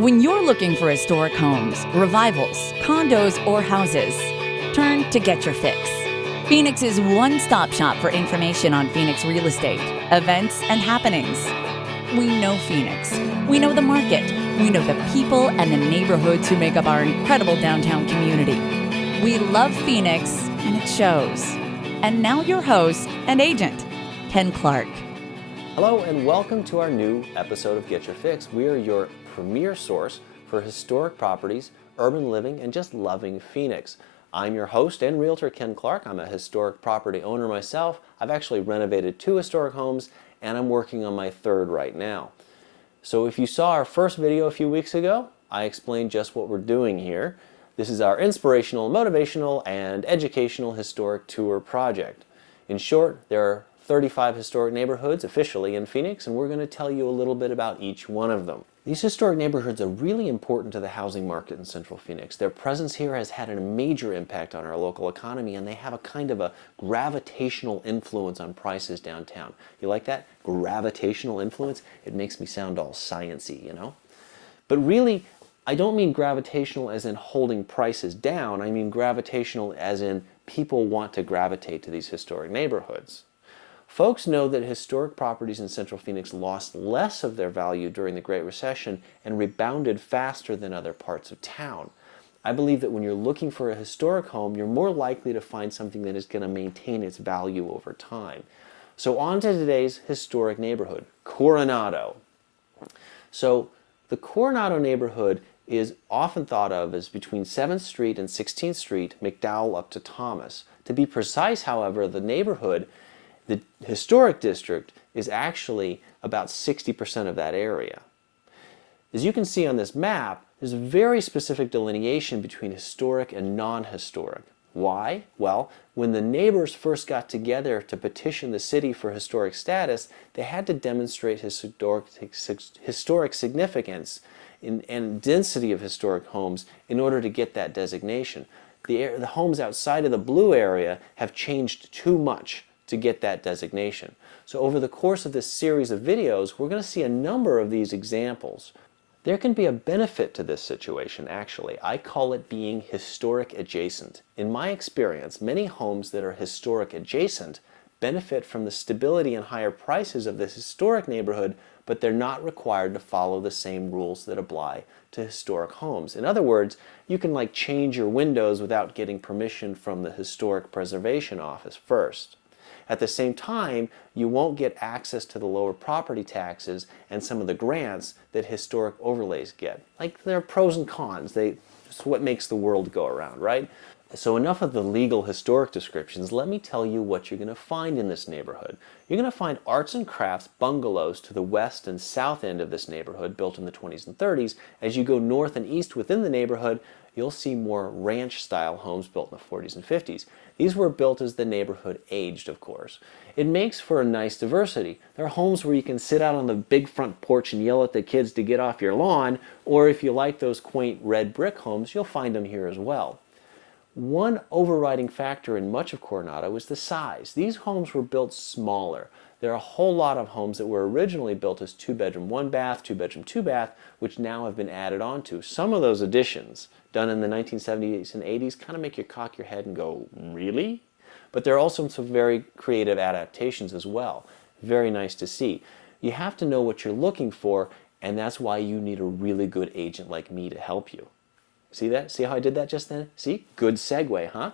When you're looking for historic homes, revivals, condos, or houses, turn to Get Your Fix. Phoenix's one-stop shop for information on Phoenix real estate, events, and happenings. We know Phoenix. We know the market. We know the people and the neighborhoods who make up our incredible downtown community. We love Phoenix, and it shows. And now your host and agent, Ken Clark. Hello and welcome to our new episode of Get Your Fix. We are your premier source for historic properties, urban living, and just loving Phoenix. I'm your host and realtor, Ken Clark. I'm a historic property owner myself. I've actually renovated 2 historic homes, and I'm working on my 3rd right now. So if you saw our first video a few weeks ago, I explained just what we're doing here. This is our inspirational, motivational, and educational historic tour project. In short, there are 35 historic neighborhoods officially in Phoenix, and we're going to tell you a little bit about each one of them. These historic neighborhoods are really important to the housing market in Central Phoenix. Their presence here has had a major impact on our local economy, and they have a kind of a gravitational influence on prices downtown. You like that? Gravitational influence? It makes me sound all sciencey, you know? But really, I don't mean gravitational as in holding prices down. I mean gravitational as in people want to gravitate to these historic neighborhoods. Folks know that historic properties in Central Phoenix lost less of their value during the Great Recession and rebounded faster than other parts of town. I believe that when you're looking for a historic home, you're more likely to find something that is going to maintain its value over time. So on to today's historic neighborhood, Coronado. So the Coronado neighborhood is often thought of as between 7th Street and 16th Street, McDowell up to Thomas. To be precise, however, the neighborhood, the historic district, is actually about 60% of that area. As you can see on this map, there's a very specific delineation between historic and non-historic. Why? Well, when the neighbors first got together to petition the city for historic status, they had to demonstrate historic significance and density of historic homes in order to get that designation. The homes outside of the blue area have changed too much to get that designation. So over the course of this series of videos, we're going to see a number of these examples. There can be a benefit to this situation, actually. I call it being historic adjacent. In my experience, many homes that are historic adjacent benefit from the stability and higher prices of this historic neighborhood, but they're not required to follow the same rules that apply to historic homes. In other words, you can change your windows without getting permission from the Historic Preservation Office first. At the same time, you won't get access to the lower property taxes and some of the grants that historic overlays get. There are pros and cons. It's what makes the world go around, right? So enough of the legal historic descriptions. Let me tell you what you're going to find in this neighborhood. You're going to find arts and crafts bungalows to the west and south end of this neighborhood, built in the 20s and 30s. As you go north and east within the neighborhood, you'll see more ranch-style homes built in the 40s and 50s. These were built as the neighborhood aged, of course. It makes for a nice diversity. There are homes where you can sit out on the big front porch and yell at the kids to get off your lawn, or if you like those quaint red brick homes, you'll find them here as well. One overriding factor in much of Coronado is the size. These homes were built smaller. There are a whole lot of homes that were originally built as 2-bedroom, 1-bath, 2-bedroom, 2-bath, which now have been added onto. Some of those additions, done in the 1970s and 80s, kind of make you cock your head and go, really? But there are also some very creative adaptations as well. Very nice to see. You have to know what you're looking for, and that's why you need a really good agent like me to help you. See that? See how I did that just then? See? Good segue, huh?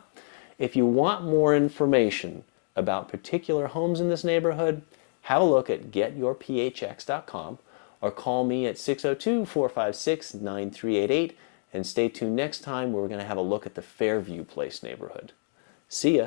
If you want more information about particular homes in this neighborhood, have a look at getyourphx.com or call me at 602-456-9388, and stay tuned next time where we're going to have a look at the Fairview Place neighborhood. See ya!